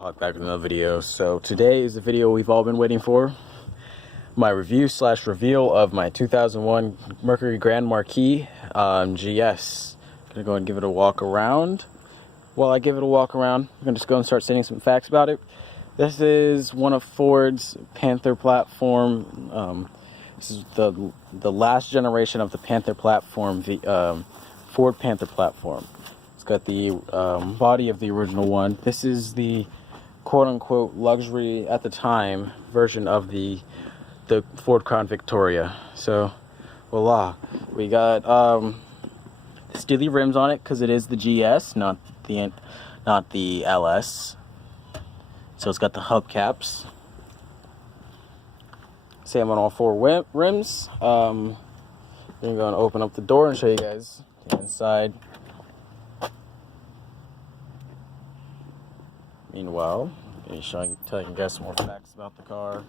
Back with another video. So today is the video we've all been waiting for. My review / reveal of my 2001 Mercury Grand Marquis GS. Gonna go and give it a walk around. While I give it a walk around, I'm gonna just go and start saying some facts about it. This is one of Ford's Panther platform. This is the last generation of the Panther platform, the Ford Panther platform. It's got the body of the original one. This is the quote-unquote luxury at the time version of the Ford Crown Victoria. So voila, we got steely rims on it because it is the GS, not the LS. So it's got the hubcaps. Same on all four rims. I'm gonna go and open up the door and show you guys the inside. Meanwhile, until I can get some more facts about the car.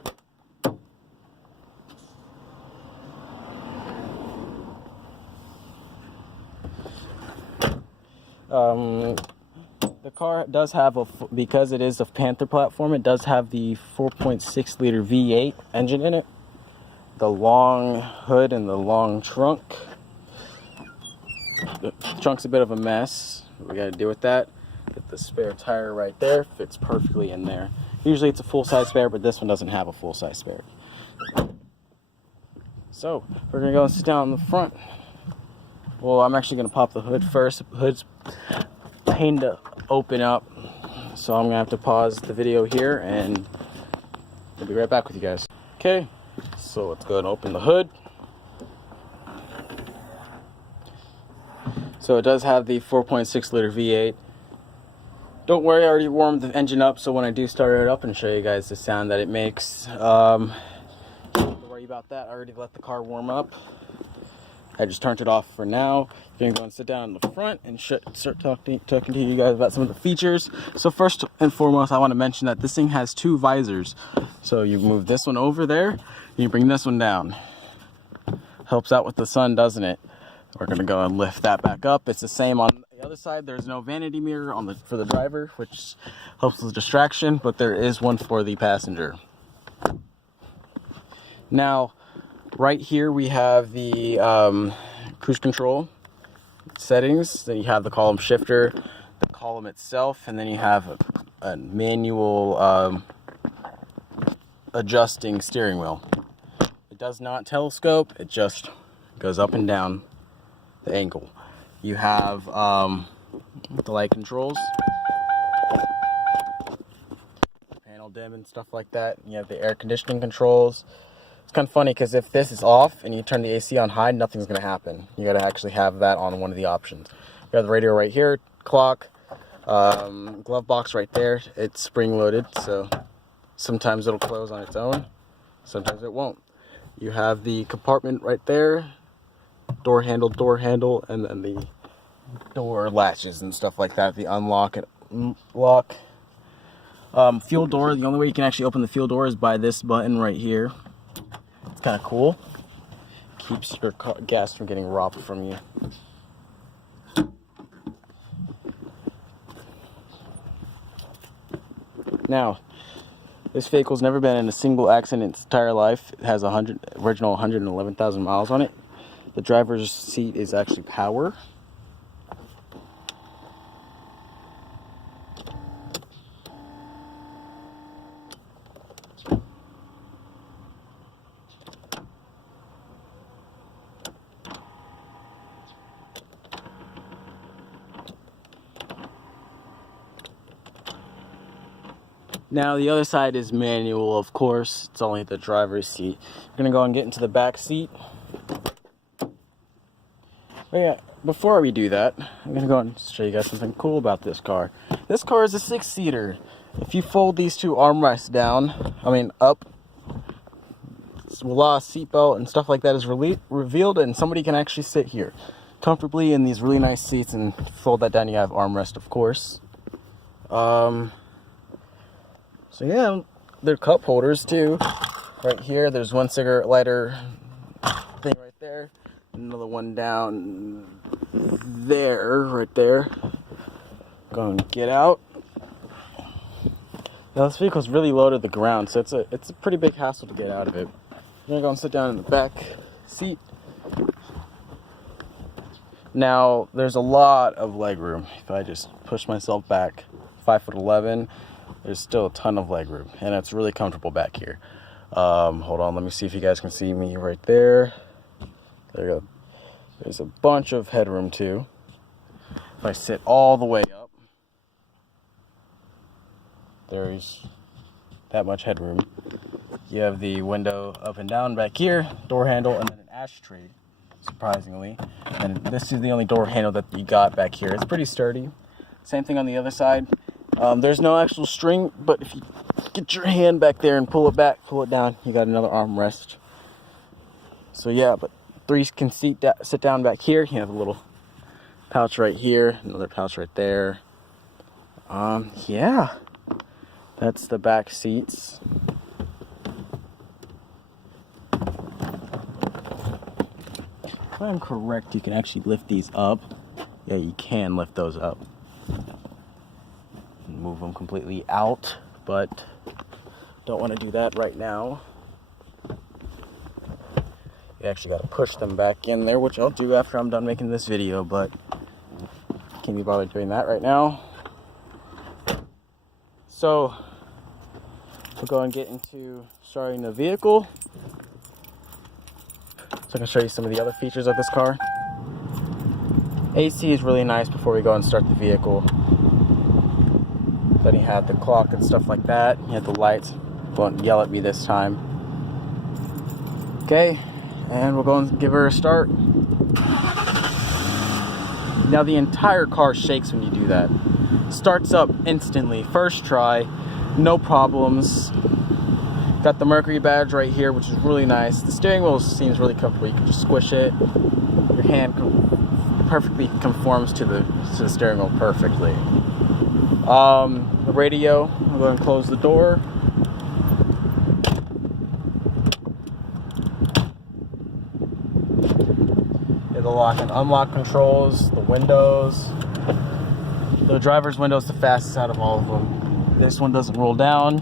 The car does have because it is a Panther platform, it does have the 4.6 liter V8 engine in it. The long hood and the long trunk. The trunk's a bit of a mess. We gotta deal with that. Get the spare tire right there, fits perfectly in there. Usually it's a full-size spare, but this one doesn't have a full-size spare. So we're gonna go and sit down in the front. Well, I'm actually gonna pop the hood first. The hood's a pain to open up, so I'm gonna have to pause the video here and I'll be right back with you guys. Okay, so let's go and open the hood. So it does have the 4.6 liter V8. Don't worry, I already warmed the engine up, so when I do start it up and show you guys the sound that it makes, don't worry about that. I already let the car warm up. I just turned it off for now. You're gonna go and sit down in the front and start talking to you guys about some of the features. So first and foremost, I want to mention that this thing has two visors. So you move this one over there, you bring this one down. Helps out with the sun, doesn't it? We're gonna go and lift that back up. It's the same on the other side. There's no vanity mirror for the driver, which helps with distraction, but there is one for the passenger. Now, right here we have the cruise control settings. Then you have the column shifter, the column itself, and then you have a manual adjusting steering wheel. It does not telescope, it just goes up and down the angle. You have the light controls, panel dim and stuff like that. You have the air conditioning controls. It's kind of funny because if this is off and you turn the AC on high, nothing's going to happen. You got to actually have that on one of the options. You have the radio right here, clock, glove box right there. It's spring loaded, so sometimes it'll close on its own, sometimes it won't. You have the compartment right there, door handle, and then the door latches and stuff like that, the unlock and lock. Fuel door, the only way you can actually open the fuel door is by this button right here. It's kind of cool. Keeps your gas from getting robbed from you. Now, this vehicle's never been in a single accident in its entire life. It has original 111,000 miles on it. The driver's seat is actually power. Now the other side is manual, of course. It's only the driver's seat. We're gonna go and get into the back seat. But yeah, before we do that, I'm gonna go and show you guys something cool about this car. This car is a 6-seater. If you fold these two armrests down, up, voila, seatbelt and stuff like that is revealed, and somebody can actually sit here comfortably in these really nice seats. And fold that down, you have armrest, of course. So yeah, they're cup holders too. Right here, there's one cigarette lighter thing right there. Another one down there, right there. Go and get out. Now this vehicle's really low to the ground, so it's a pretty big hassle to get out of it. I'm gonna go and sit down in the back seat. Now there's a lot of leg room. If I just push myself back 5'11", there's still a ton of leg room, and it's really comfortable back here. Hold on, let me see if you guys can see me right there. There you go. There's a bunch of headroom too. If I sit all the way up, there's that much headroom. You have the window up and down back here, door handle, and then an ashtray, surprisingly. And this is the only door handle that you got back here. It's pretty sturdy. Same thing on the other side. There's no actual string, but if you get your hand back there and pull it back, pull it down, you got another armrest. So yeah, but three can sit down back here. You have a little pouch right here, another pouch right there. Yeah, that's the back seats. If I'm correct, you can actually lift these up. Yeah, you can lift those up. Move them completely out, but don't want to do that right now. You actually got to push them back in there, which I'll do after I'm done making this video, but can't be bothered doing that right now. So we'll go and get into starting the vehicle. So I can show you some of the other features of this car. AC is really nice before we go and start the vehicle. Then you have the clock and stuff like that. You have the lights. Won't yell at me this time. Okay, and we'll go and give her a start. Now the entire car shakes when you do that. Starts up instantly, first try, no problems. Got the Mercury badge right here, which is really nice. The steering wheel seems really comfortable. You can just squish it. Your hand perfectly conforms to the steering wheel perfectly. The radio, I'll go and close the door. The lock and unlock controls, the windows. The driver's window is the fastest out of all of them. This one doesn't roll down.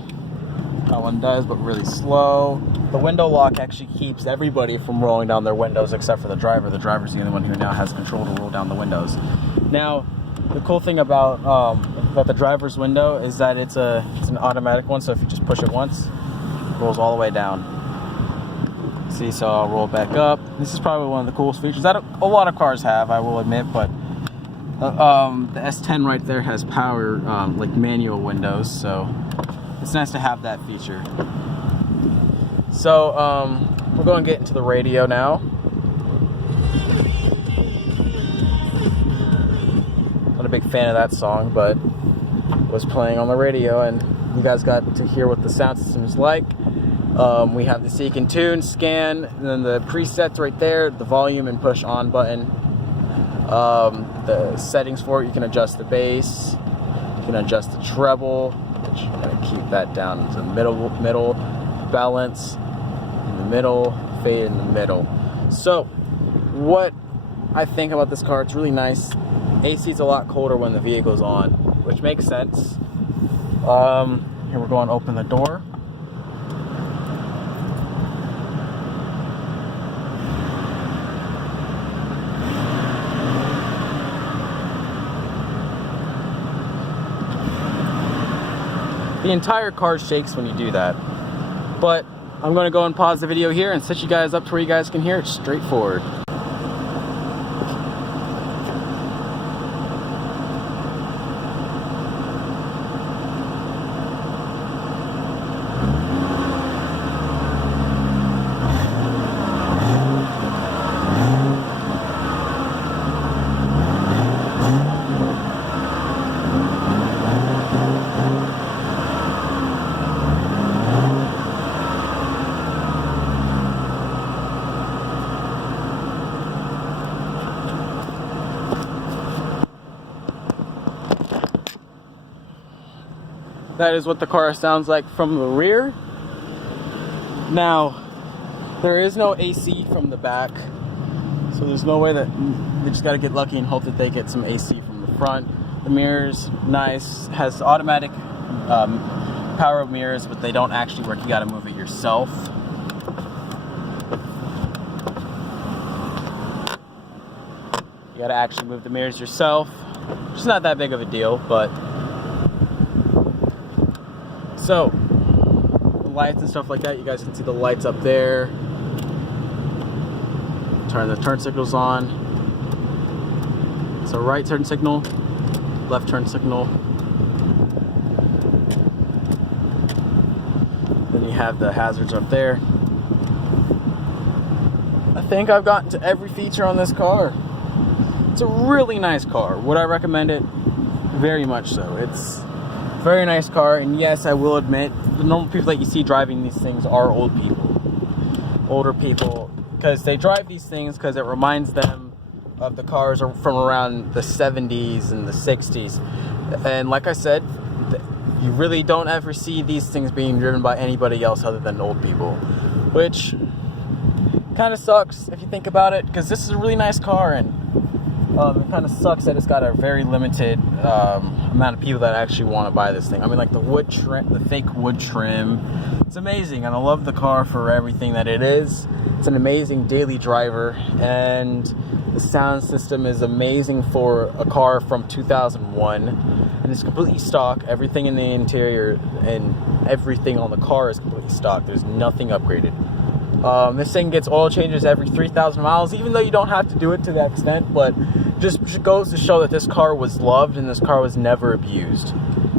That one does, but really slow. The window lock actually keeps everybody from rolling down their windows except for the driver. The driver's the only one who now has control to roll down the windows. Now, the cool thing about the driver's window is that it's an automatic one, so if you just push it once, it rolls all the way down. See, so I'll roll back up. This is probably one of the coolest features that a lot of cars have, I will admit, but the S10 right there has power, like manual windows, so it's nice to have that feature. So we're going to get into the radio now. Not a big fan of that song, but it was playing on the radio, and you guys got to hear what the sound system is like. We have the seek and tune, scan, and then the presets right there, the volume and push on button. The settings for it, you can adjust the bass, you can adjust the treble, which I'm going to keep that down to the middle, balance in the middle, fade in the middle. So what I think about this car, it's really nice. AC is a lot colder when the vehicle's on, which makes sense. Here we're going to open the door. The entire car shakes when you do that. But I'm going to go and pause the video here and set you guys up to where you guys can hear it straightforward. That is what the car sounds like from the rear. Now, there is no AC from the back, so there's no way that we just got to get lucky and hope that they get some AC from the front. The mirror's nice, has automatic power mirrors, but they don't actually work. You gotta move it yourself. You gotta actually move the mirrors yourself. It's not that big of a deal, but so the lights and stuff like that, you guys can see the lights up there. Turn the turn signals on. So right turn signal, left turn signal. Then you have the hazards up there. I think I've gotten to every feature on this car. It's a really nice car. Would I recommend it? Very much so. It's a very nice car, and yes, I will admit, the normal people that you see driving these things are old people. Older people, because they drive these things because it reminds them of the cars from around the 70s and the 60s. And like I said, you really don't ever see these things being driven by anybody else other than old people, which kind of sucks if you think about it, because this is a really nice car, and it kind of sucks that it's got a very limited amount of people that actually want to buy this thing. I mean, like the wood trim, the fake wood trim, it's amazing, and I love the car for everything that it is. It's an amazing daily driver, and the sound system is amazing for a car from 2001, and it's completely stock. Everything in the interior and everything on the car is completely stock. There's nothing upgraded. This thing gets oil changes every 3,000 miles, even though you don't have to do it to that extent, but just goes to show that this car was loved and this car was never abused.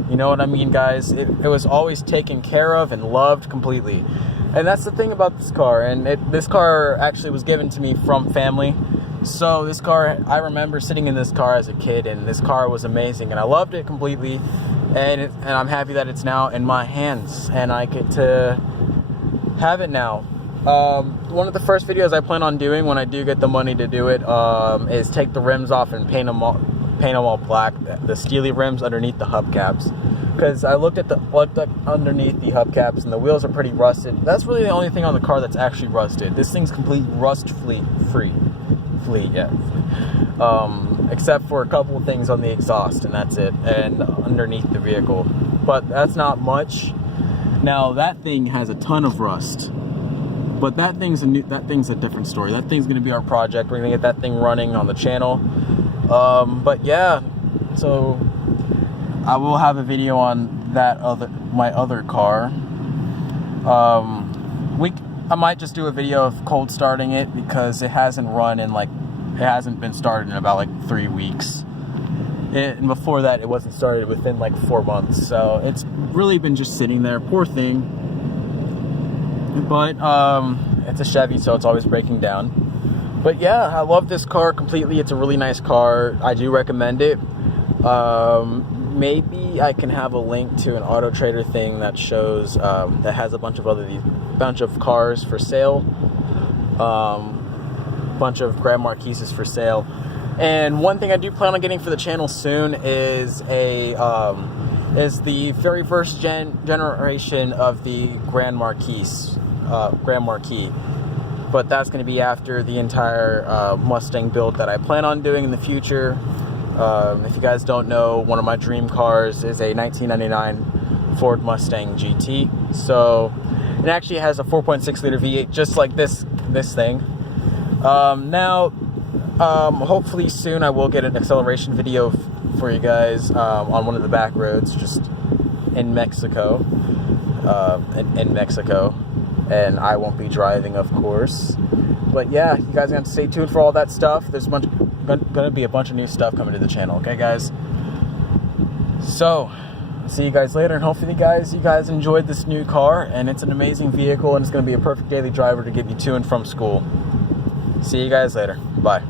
You know what I mean, guys? It was always taken care of and loved completely. And that's the thing about this car. And this car actually was given to me from family. So this car, I remember sitting in this car as a kid, and this car was amazing, and I loved it completely. And I'm happy that it's now in my hands, and I get to have it now. One of the first videos I plan on doing when I do get the money to do it is take the rims off and paint them all black, the steely rims underneath the hubcaps, because I looked underneath the hubcaps and the wheels are pretty rusted. That's really the only thing on the car that's actually rusted. This thing's completely free, except for a couple of things on the exhaust, and that's it, and underneath the vehicle, but that's not much. Now that thing has a ton of rust, but that thing's a different story. That thing's gonna be our project. We're gonna get that thing running on the channel. But yeah, so I will have a video on my other car. I might just do a video of cold starting it, because it hasn't been started in about 3 weeks. And before that, it wasn't started within 4 months. So it's really been just sitting there, poor thing. But it's a Chevy, so it's always breaking down. But yeah, I love this car completely. It's a really nice car. I do recommend it. Maybe I can have a link to an Auto Trader thing that shows that has a bunch of cars for sale, bunch of Grand Marquises for sale. And one thing I do plan on getting for the channel soon is the very first generation of the Grand Marquis. But that's going to be after the entire Mustang build that I plan on doing in the future. If you guys don't know, one of my dream cars is a 1999 Ford Mustang GT. So it actually has a 4.6 liter V8, just like this thing. Hopefully soon I will get an acceleration video for you guys on one of the back roads, just in Mexico. And I won't be driving, of course. But yeah, you guys are going to stay tuned for all that stuff. There's going to be a bunch of new stuff coming to the channel, okay, guys? So, see you guys later, and hopefully, you guys enjoyed this new car, and it's an amazing vehicle, and it's going to be a perfect daily driver to get you to and from school. See you guys later. Bye.